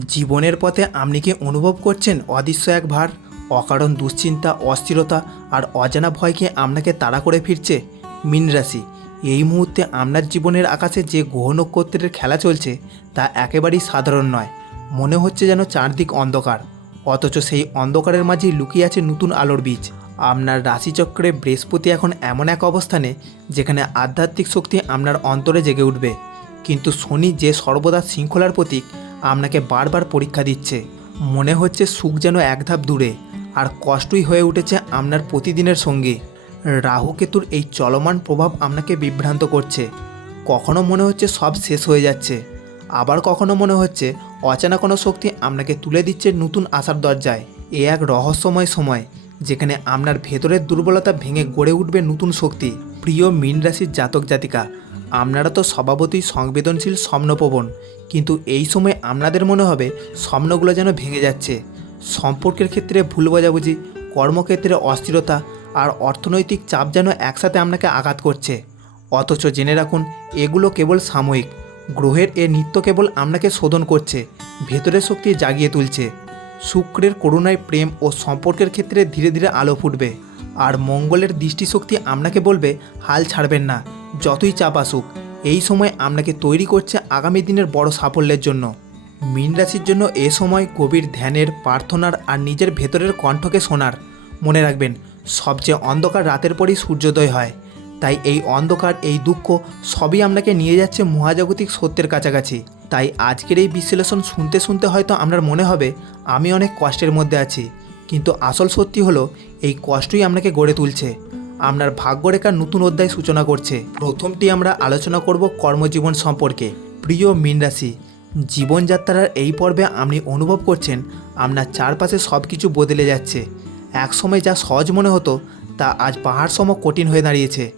জীবনের পথে আপনি কি অনুভব করছেন অদৃশ্য এক ভার, অকারণ দুশ্চিন্তা, অস্থিরতা আর অজানা ভয়কে আপনাকে তাড়া করে ফিরছে মীন রাশি? এই মুহূর্তে আপনার জীবনের আকাশে যে গ্রহ নক্ষত্রের খেলা চলছে তা একেবারেই সাধারণ নয়। মনে হচ্ছে যেন চারদিক অন্ধকার। অথচ সেই অন্ধকারের মাঝেই লুকিয়ে আছে নতুন আলোর বীজ। আপনার রাশিচক্রে বৃহস্পতি এখন এমন এক অবস্থানে যেখানে আধ্যাত্মিক শক্তি আপনার অন্তরে জেগে উঠবে। কিন্তু শনি যে সর্বদা শৃঙ্খলার প্রতীক আপনাকে বারবার পরীক্ষা দিচ্ছে। মনে হচ্ছে সুখ যেন এক ধাপ দূরে, আর কষ্টই হয়ে উঠেছে আপনার প্রতিদিনের সঙ্গী। রাহু কেতুর এই চলমান প্রভাব আপনাকে বিভ্রান্ত করছে। কখনো মনে হচ্ছে সব শেষ হয়ে যাচ্ছে। আবার কখনো মনে হচ্ছে অচেনা কোনো শক্তি আপনাকে তুলে দিচ্ছে নতুন আশার দরজায়। এ এক রহস্যময় সময়, যেখানে আপনার ভেতরের দুর্বলতা ভেঙে গড়ে উঠবে নতুন শক্তি। প্রিয় মীন রাশির জাতক জাতিকা আপনারা তো স্বভাবতই সংবেদনশীল স্বপ্নপ্রবণ কিন্তু এই সময় আপনাদের মনে হবে স্বপ্নগুলো যেন ভেঙে যাচ্ছে। সম্পর্কের ক্ষেত্রে ভুল বোঝাবুঝি, কর্মক্ষেত্রে অস্থিরতা আর অর্থনৈতিক চাপ যেন একসাথে আপনাকে আঘাত করছে। অথচ জেনে রাখুন, এগুলো কেবল সাময়িক। গ্রহের এ নিত্য কেবল আপনাকে শোধন করছে ভেতরের শক্তি জাগিয়ে তুলছে। শুক্রের করুণায় প্রেম ও সম্পর্কের ক্ষেত্রে ধীরে ধীরে আলো ফুটবে। আর মঙ্গলের দৃষ্টিশক্তি আপনাকে বলবে, হাল ছাড়বেন না। যতই চাপ আসুক, এই সময় আপনাকে তৈরি করছে আগামী দিনের বড় সাফল্যের জন্য। মীন রাশির জন্য এ সময় গভীর ধ্যানের, প্রার্থনার আর নিজের ভেতরের কণ্ঠকে শোনার। মনে রাখবেন, সবচেয়ে অন্ধকার রাতের পরই সূর্যোদয় হয়। তাই এই অন্ধকার, এই দুঃখ সবই আপনাকে নিয়ে যাচ্ছে মহাজাগতিক সত্যের কাছাকাছি। তাই আজকের এই বিশ্লেষণ শুনতে শুনতে হয়তো আপনার মনে হবে, আমি অনেক কষ্টের মধ্যে আছি। কিন্তু আসল সত্যি হলো, এই কষ্টই আপনাকে গড়ে তুলছে। আপনার ভাগ্যরেখার নতুন অধ্যায় সূচনা করছে। প্রথমটি আমরা আলোচনা করব কর্মজীবন সম্পর্কে। প্রিয় মীন রাশি, জীবনযাত্রার এই পর্বে আপনি অনুভব করছেন আপনার চারপাশে সব কিছু বদলে যাচ্ছে। একসময় যা সহজ মনে হতো, তা আজ পাহাড় সম কঠিন হয়ে দাঁড়িয়েছে।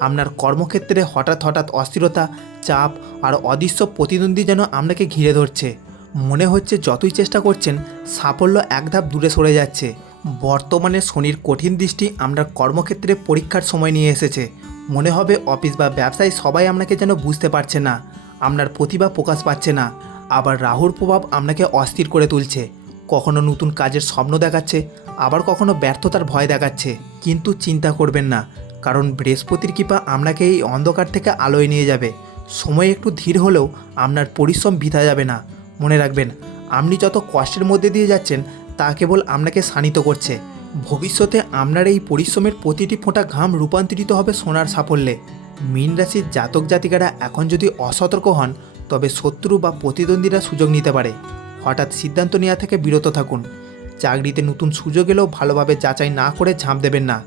আপনার কর্মক্ষেত্রে হঠাৎ হঠাৎ অস্থিরতা, চাপ আর অদৃশ্য প্রতিদ্বন্দ্বী যেন আপনাকে ঘিরে ধরছে। মনে হচ্ছে যতই চেষ্টা করছেন, সাফল্য এক ধাপ দূরে সরে যাচ্ছে। বর্তমানে শনির কঠিন দৃষ্টি আপনার কর্মক্ষেত্রে পরীক্ষার সময় নিয়ে এসেছে। মনে হবে অফিস বা ব্যবসায় সবাই আপনাকে যেন বুঝতে পারছে না। আপনার প্রতিভা প্রকাশ পাচ্ছে না। আবার রাহুর প্রভাব আপনাকে অস্থির করে তুলছে। কখনো নতুন কাজের স্বপ্ন দেখাচ্ছে, আবার কখনো ব্যর্থতার ভয় দেখাচ্ছে। কিন্তু চিন্তা করবেন না, কারণ বৃহস্পতির কৃপা আপনাকে এই অন্ধকার থেকে আলোয় নিয়ে যাবে। সময় একটু ধীর হলেও আপনার পরিশ্রম বৃথা যাবে না। মনে রাখবেন, আপনি যত কষ্টের মধ্যে দিয়ে যাচ্ছেন তা কেবল আপনাকে শানিত করছে। ভবিষ্যতে আপনার এই পরিশ্রমের প্রতিটি ফোঁটা ঘাম রূপান্তরিত হবে সোনার সাফল্যে। মীন রাশির জাতক জাতিকারা এখন যদি অসতর্ক হন, তবে শত্রু বা প্রতিদ্বন্দ্বীরা সুযোগ নিতে পারে। হঠাৎ সিদ্ধান্ত নেওয়া থেকে বিরত থাকুন। চাকরিতে নতুন সুযোগ এলেও ভালোভাবে যাচাই না করে ঝাঁপ দেবেন না।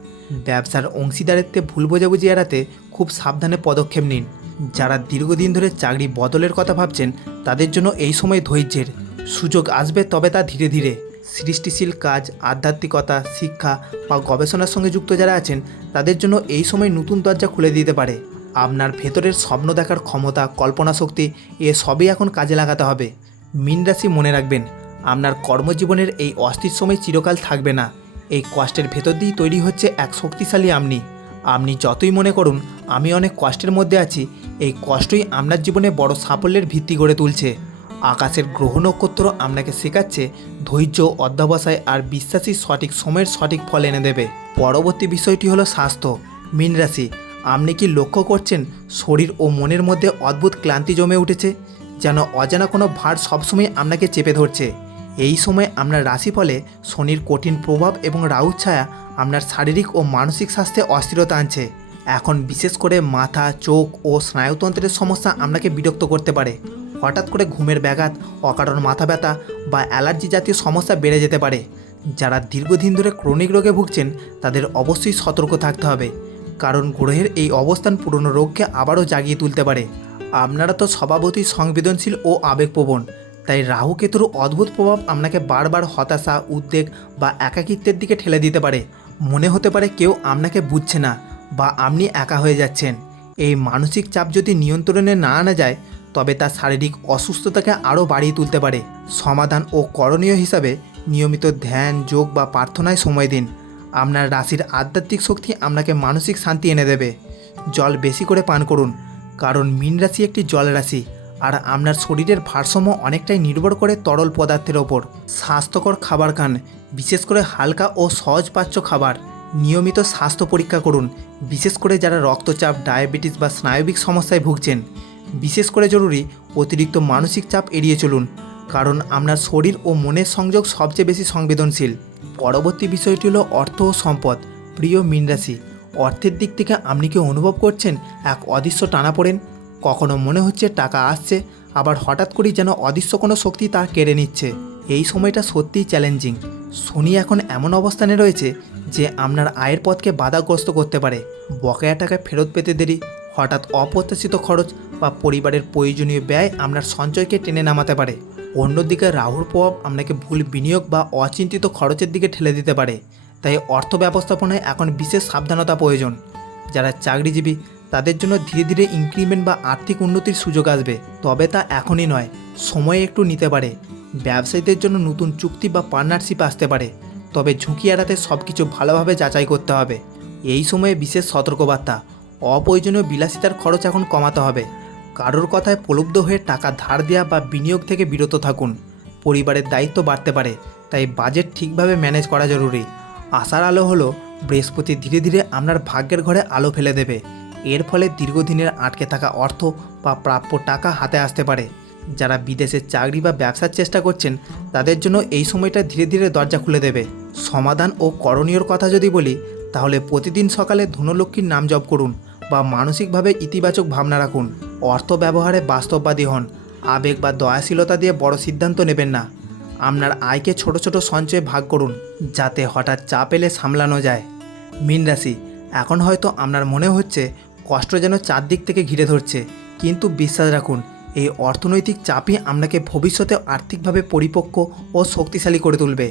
ব্যবসার অংশীদারিত্বে ভুল বোঝাবুঝি এড়াতে খুব সাবধানে পদক্ষেপ নিন। যারা দীর্ঘদিন ধরে চাকরি বদলের কথা ভাবছেন, তাদের জন্য এই সময় ধৈর্যের সুযোগ আসবে তবে তা ধীরে ধীরে। সৃষ্টিশীল কাজ, আধ্যাত্মিকতা, শিক্ষা বা গবেষণার সঙ্গে যুক্ত যারা আছেন, তাদের জন্য এই সময় নতুন দরজা খুলে দিতে পারে। আপনার ভেতরের স্বপ্ন দেখার ক্ষমতা, কল্পনা শক্তি, এ সবই এখন কাজে লাগাতে হবে। মীন রাশি মনে রাখবেন, আপনার কর্মজীবনের এই অস্থির সময় চিরকাল থাকবে না। এই কষ্টের ভেতর দিয়েই তৈরি হচ্ছে এক শক্তিশালী আপনি। আপনি যতই মনে করুন, আমি অনেক কষ্টের মধ্যে আছি, এই কষ্টই আপনার জীবনে বড় সাফল্যের ভিত্তি গড়ে তুলছে। আকাশের গ্রহ নক্ষত্র আপনাকে শেখাচ্ছে ধৈর্য, অধ্যাবসায় আর বিশ্বাসী সঠিক সময়ের সঠিক ফল এনে দেবে। পরবর্তী বিষয়টি হলো স্বাস্থ্য। মীন রাশি, আপনি কি লক্ষ্য করছেন শরীর ও মনের মধ্যে অদ্ভুত ক্লান্তি জমে উঠেছে, যেন অজানা কোনো ভার সবসময় আপনাকে চেপে ধরছে? এই সময় আপনার রাশিফলে শনির কঠিন প্রভাব এবং রাহুর ছায়া আপনার শারীরিক ও মানসিক স্বাস্থ্যে অস্থিরতা আনছে। এখন বিশেষ করে মাথা, চোখ ও স্নায়ুতন্ত্রের সমস্যা আপনাকে বিরক্ত করতে পারে। হঠাৎ করে ঘুমের ব্যাঘাত, অকারণ মাথা ব্যথা বা অ্যালার্জি জাতীয় সমস্যা বেড়ে যেতে পারে। যারা দীর্ঘদিন ধরে ক্রনিক রোগে ভুগছেন, তাদের অবশ্যই সতর্ক থাকতে হবে। কারণ গ্রহের এই অবস্থান পুরনো রোগকে আবারও জাগিয়ে তুলতে পারে। আপনারা তো স্বভাবতই সংবেদনশীল ও আবেগপ্রবণ। তাই রাহু কেতুর অদ্ভুত প্রভাব আপনাকে বারবার হতাশা, উদ্বেগ বা একাকিত্বের দিকে ঠেলে দিতে পারে। মনে হতে পারে কেউ আপনাকে বুঝছে না বা আপনি একা হয়ে যাচ্ছেন। এই মানসিক চাপ যদি নিয়ন্ত্রণে না আনা যায় তবে তা শারীরিক অসুস্থতাকে আরও বাড়িয়ে তুলতে পারে। সমাধান ও করণীয় হিসাবে নিয়মিত ধ্যান, যোগ বা প্রার্থনায় সময় দিন। আপনার রাশির আধ্যাত্মিক শক্তি আপনাকে মানসিক শান্তি এনে দেবে। জল বেশি করে পান করুন, কারণ মীন রাশি একটি জল রাশি, আর আপনার শরীরের ভারসাম্য অনেকটাই নির্ভর করে তরল পদার্থের ওপর। স্বাস্থ্যকর খাবার খান, বিশেষ করে হালকা ও সহজপাচ্য খাবার। নিয়মিত স্বাস্থ্য পরীক্ষা করুন, বিশেষ করে যারা রক্তচাপ, ডায়াবেটিস বা স্নায়বিক সমস্যায় ভুগছেন। বিশেষ করে জরুরি অতিরিক্ত মানসিক চাপ এড়িয়ে চলুন, কারণ আপনার শরীর ও মনের সংযোগ সবচেয়ে বেশি সংবেদনশীল। পরবর্তী বিষয়টি হলো অর্থ ও সম্পদ। প্রিয় মীন রাশি, অর্থের দিক থেকে আপনি কি অনুভব করছেন এক অদৃশ্য টানা পড়েন? কখনো মনে হচ্ছে টাকা আসছে, আবার হঠাৎ করেই যেন অদৃশ্য কোনো শক্তি তা কেড়ে নিচ্ছে। এই সময়টা সত্যিই চ্যালেঞ্জিং। শনি এখন এমন অবস্থানে রয়েছে যে আপনার আয়ের পথকে বাধাগ্রস্ত করতে পারে। বকেয়া টাকা ফেরত পেতে দেরি হঠাৎ অপ্রত্যাশিত খরচ বা পরিবারের প্রয়োজনীয় ব্যয় আপনার সঞ্চয়কে টেনে নামাতে পারে। অন্যদিকে রাহুর প্রভাব আপনাকে ভুল বিনিয়োগ বা অচিন্তিত খরচের দিকে ঠেলে দিতে পারে। তাই অর্থ ব্যবস্থাপনায় এখন বিশেষ সাবধানতা প্রয়োজন। যারা চাকরিজীবী, তাদের জন্য ধীরে ধীরে ইনক্রিমেন্ট বা আর্থিক উন্নতির সুযোগ আসবে। তবে তা এখনই নয়, সময় একটু নিতে পারে। ব্যবসায়ীদের জন্য নতুন চুক্তি বা পার্টনারশিপ আসতে পারে। তবে ঝুঁকি এড়াতে সব কিছু ভালোভাবে যাচাই করতে হবে। এই সময়ে বিশেষ সতর্কবার্তা। অপ্রয়োজনীয় বিলাসিতার খরচ এখন কমাতে হবে। কারোর কথায় প্রলুব্ধ হয়ে টাকা ধার দেওয়া বা বিনিয়োগ থেকে বিরত থাকুন। পরিবারের দায়িত্ব বাড়তে পারে, তাই বাজেট ঠিকভাবে ম্যানেজ করা জরুরি। আশার আলো হলো, বৃহস্পতি ধীরে ধীরে আপনার ভাগ্যের ঘরে আলো ফেলে দেবে। এর ফলে দীর্ঘদিনের আটকে থাকা অর্থ বা প্রাপ্য টাকা হাতে আসতে পারে। যারা বিদেশে চাকরি বা ব্যবসার চেষ্টা করছেন, তাদের জন্য এই সময়টা ধীরে ধীরে দরজা খুলে দেবে। সমাধান ও করণীয়র কথা যদি বলি, তাহলে প্রতিদিন সকালে ধনলক্ষ্মীর নাম জপ করুন। বা মানসিকভাবে ইতিবাচক ভাবনা রাখুন। অর্থ ব্যবহারে বাস্তববাদী হন। আবেগ বা দয়াশীলতা দিয়ে বড় সিদ্ধান্ত নেবেন না। আপনার আয়কে ছোট ছোট সঞ্চয়ে ভাগ করুন, যাতে হঠাৎ চা পেলে সামলানো যায়। মীন রাশি, এখন হয়তো আপনার মনে হচ্ছে কষ্ট যেন চারদিক থেকে ঘিরে ধরছে, কিন্তু বিশ্বাস রাখুন, এই অর্থনৈতিক চাপই আপনাকে ভবিষ্যতে আর্থিকভাবে পরিপক্ক ও শক্তিশালী করে তুলবে।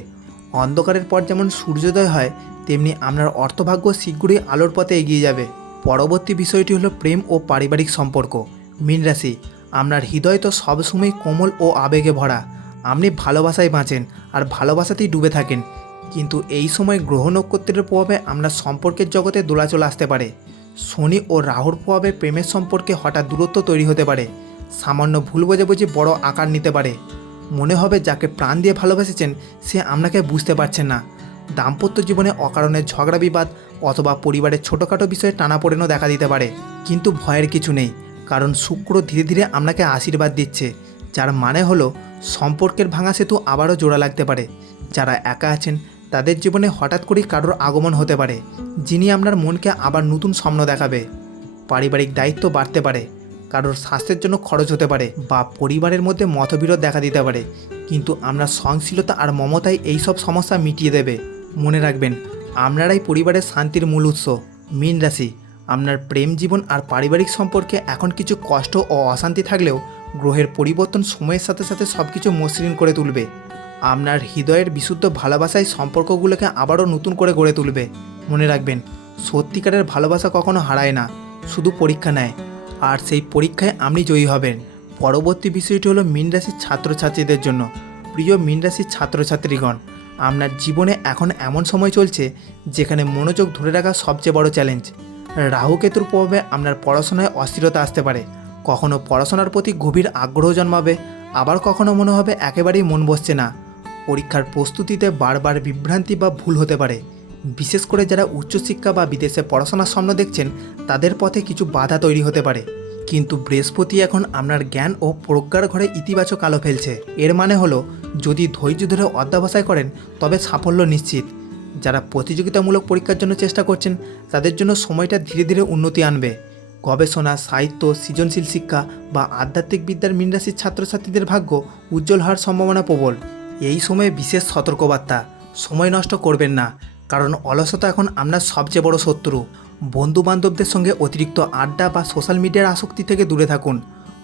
অন্ধকারের পর যেমন সূর্যোদয় হয়, তেমনি আপনার অর্থভাগ্য শীঘ্রই আলোর পথে এগিয়ে যাবে। পরবর্তী বিষয়টি হলো প্রেম ও পারিবারিক সম্পর্ক। মীন রাশি, আপনার হৃদয় তো সবসময় কোমল ও আবেগে ভরা। আপনি ভালোবাসায় বাঁচেন আর ভালোবাসাতেই ডুবে থাকেন। কিন্তু এই সময় গ্রহ নক্ষত্রের প্রভাবে আপনার সম্পর্কের জগতে দোলাচল আসতে পারে। শনি ও রাহুর প্রভাবে প্রেমের সম্পর্কে হঠাৎ দূরত্ব তৈরি হতে পারে। সামান্য ভুল বোঝাবুঝি বড় আকার নিতে পারে। মনে হবে যাকে প্রাণ দিয়ে ভালোবেসেছেন, সে আপনাকে বুঝতে পারছেন না। দাম্পত্য জীবনে অকারণে ঝগড়া বিবাদ অথবা পরিবারের ছোটোখাটো বিষয়ে টানাপোড়েনও দেখা দিতে পারে। কিন্তু ভয়ের কিছু নেই, কারণ শুক্র ধীরে ধীরে আপনাকে আশীর্বাদ দিচ্ছে, যার মানে হলো সম্পর্কের ভাঙা সেতু আবারও জোড়া লাগতে পারে। যারা একা আছেন, তাদের জীবনে হঠাৎ করেই কারোর আগমন হতে পারে, যিনি আপনার মনকে আবার নতুন স্বপ্ন দেখাবে। পারিবারিক দায়িত্ব বাড়তে পারে, কারোর স্বাস্থ্যের জন্য খরচ হতে পারে বা পরিবারের মধ্যে মতবিরোধ দেখা দিতে পারে, কিন্তু আমরা সহনশীলতা আর মমতায় এই সব সমস্যা মিটিয়ে দেবে। মনে রাখবেন আপনারাই পরিবারের শান্তির মূল উৎস, মীন রাশি। আপনার প্রেম জীবন আর পারিবারিক সম্পর্কে এখন কিছু কষ্ট ও অশান্তি থাকলেও গ্রহের পরিবর্তন সময়ের সাথে সাথে সব কিছু মসৃণ করে তুলবে। আপনার হৃদয়ের বিশুদ্ধ ভালোবাসায় সম্পর্কগুলোকে আবারও নতুন করে গড়ে তুলবে। মনে রাখবেন, সত্যিকারের ভালোবাসা কখনো হারায় না, শুধু পরীক্ষা নেয়। আর সেই পরীক্ষায় আপনি জয়ী হবেন। পরবর্তী বিষয়টি হলো মীন রাশির ছাত্রছাত্রীদের জন্য। প্রিয় মীন রাশির ছাত্রছাত্রীগণ আপনার জীবনে এখন এমন সময় চলছে যেখানে মনোযোগ ধরে রাখা সবচেয়ে বড় চ্যালেঞ্জ রাহুকেতুর প্রভাবে আপনার পড়াশোনায় অস্থিরতা আসতে পারে। কখনো পড়াশোনার প্রতি গভীর আগ্রহ জন্মাবে, আবার কখনো মনে হবে একেবারেই মন বসছে না। পরীক্ষার প্রস্তুতিতে বারবার বিভ্রান্তি বা ভুল হতে পারে। বিশেষ করে যারা উচ্চশিক্ষা বা বিদেশে পড়াশোনার স্বপ্ন দেখছেন, তাদের পথে কিছু বাধা তৈরি হতে পারে। কিন্তু বৃহস্পতি এখন আপনার জ্ঞান ও প্রজ্ঞার ঘরে ইতিবাচক আলো ফেলছে। এর মানে হলো, যদি ধৈর্য ধরে অধ্যাবসায় করেন, তবে সাফল্য নিশ্চিত। যারা প্রতিযোগিতামূলক পরীক্ষার জন্য চেষ্টা করছেন, তাদের জন্য সময়টা ধীরে ধীরে উন্নতি আনবে। গবেষণা, সাহিত্য, সৃজনশীল শিক্ষা বা আধ্যাত্মিক বিদ্যার মিনরাশির ছাত্রছাত্রীদের ভাগ্য উজ্জ্বল হওয়ার সম্ভাবনা প্রবল। এই সময়ে বিশেষ সতর্কবার্তা। সময় নষ্ট করবেন না, কারণ অলসতা এখন আপনার সবচেয়ে বড় শত্রু। বন্ধু বান্ধবদের সঙ্গে অতিরিক্ত আড্ডা বা সোশ্যাল মিডিয়ার আসক্তি থেকে দূরে থাকুন।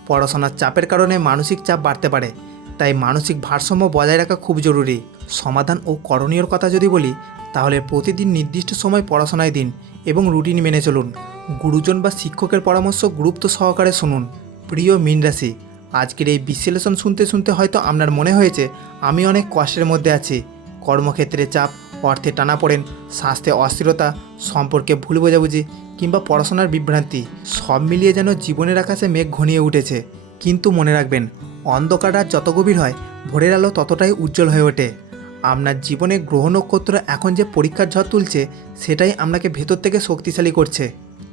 পড়াশোনার চাপের কারণে মানসিক চাপ বাড়তে পারে, তাই মানসিক ভারসাম্য বজায় রাখা খুব জরুরি। সমাধান ও করণীয়র কথা যদি বলি, তাহলে প্রতিদিন নির্দিষ্ট সময় পড়াশোনায় দিন এবং রুটিন মেনে চলুন। গুরুজন বা শিক্ষকের পরামর্শ গুরুত্ব সহকারে শুনুন। প্রিয় মীন রাশি, আজকের এই বিশ্লেষণ শুনতে শুনতে হয়তো আপনার মনে হয়েছে, আমি অনেক কষ্টের মধ্যে আছি। কর্মক্ষেত্রে চাপ, অর্থে টানা পড়েন, স্বাস্থ্যে অস্থিরতা, সম্পর্কে ভুল বোঝাবুঝি কিংবা পড়াশোনার বিভ্রান্তি, সব মিলিয়ে যেন জীবনের আকাশে মেঘ ঘনিয়ে উঠেছে। কিন্তু মনে রাখবেন, অন্ধকার রাত যত গভীর হয়, ভোরের আলো ততটাই উজ্জ্বল হয়ে ওঠে। আপনার জীবনে গ্রহ নক্ষত্র এখন যে পরীক্ষার ঝড় তুলছে, সেটাই আপনাকে ভেতর থেকে শক্তিশালী করছে।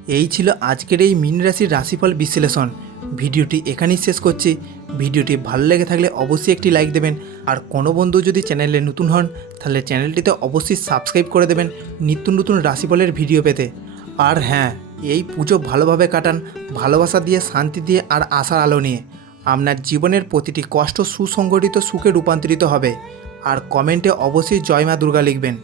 এই ছিল আজকের এই মীন রাশির রাশিফল বিশ্লেষণ। ভিডিওটি এখানেই শেষ করছি। ভিডিওটি ভালো লেগে থাকলে অবশ্যই একটি লাইক দেবেন। আর কোনো বন্ধু যদি চ্যানেলে নতুন হন, তাহলে চ্যানেলটিতে অবশ্যই সাবস্ক্রাইব করে দেবেন নিত্য নতুন রাশিফলের ভিডিও পেতে। আর হ্যাঁ এই পুজো ভালোভাবে কাটান, ভালোবাসা দিয়ে, শান্তি দিয়ে আর আশার আলো নিয়ে। আপনার জীবনের প্রতিটি কষ্ট সুসংগঠিত সুখে রূপান্তরিত হবে। আর কমেন্টে অবশ্যই জয় মা দুর্গা লিখবেন।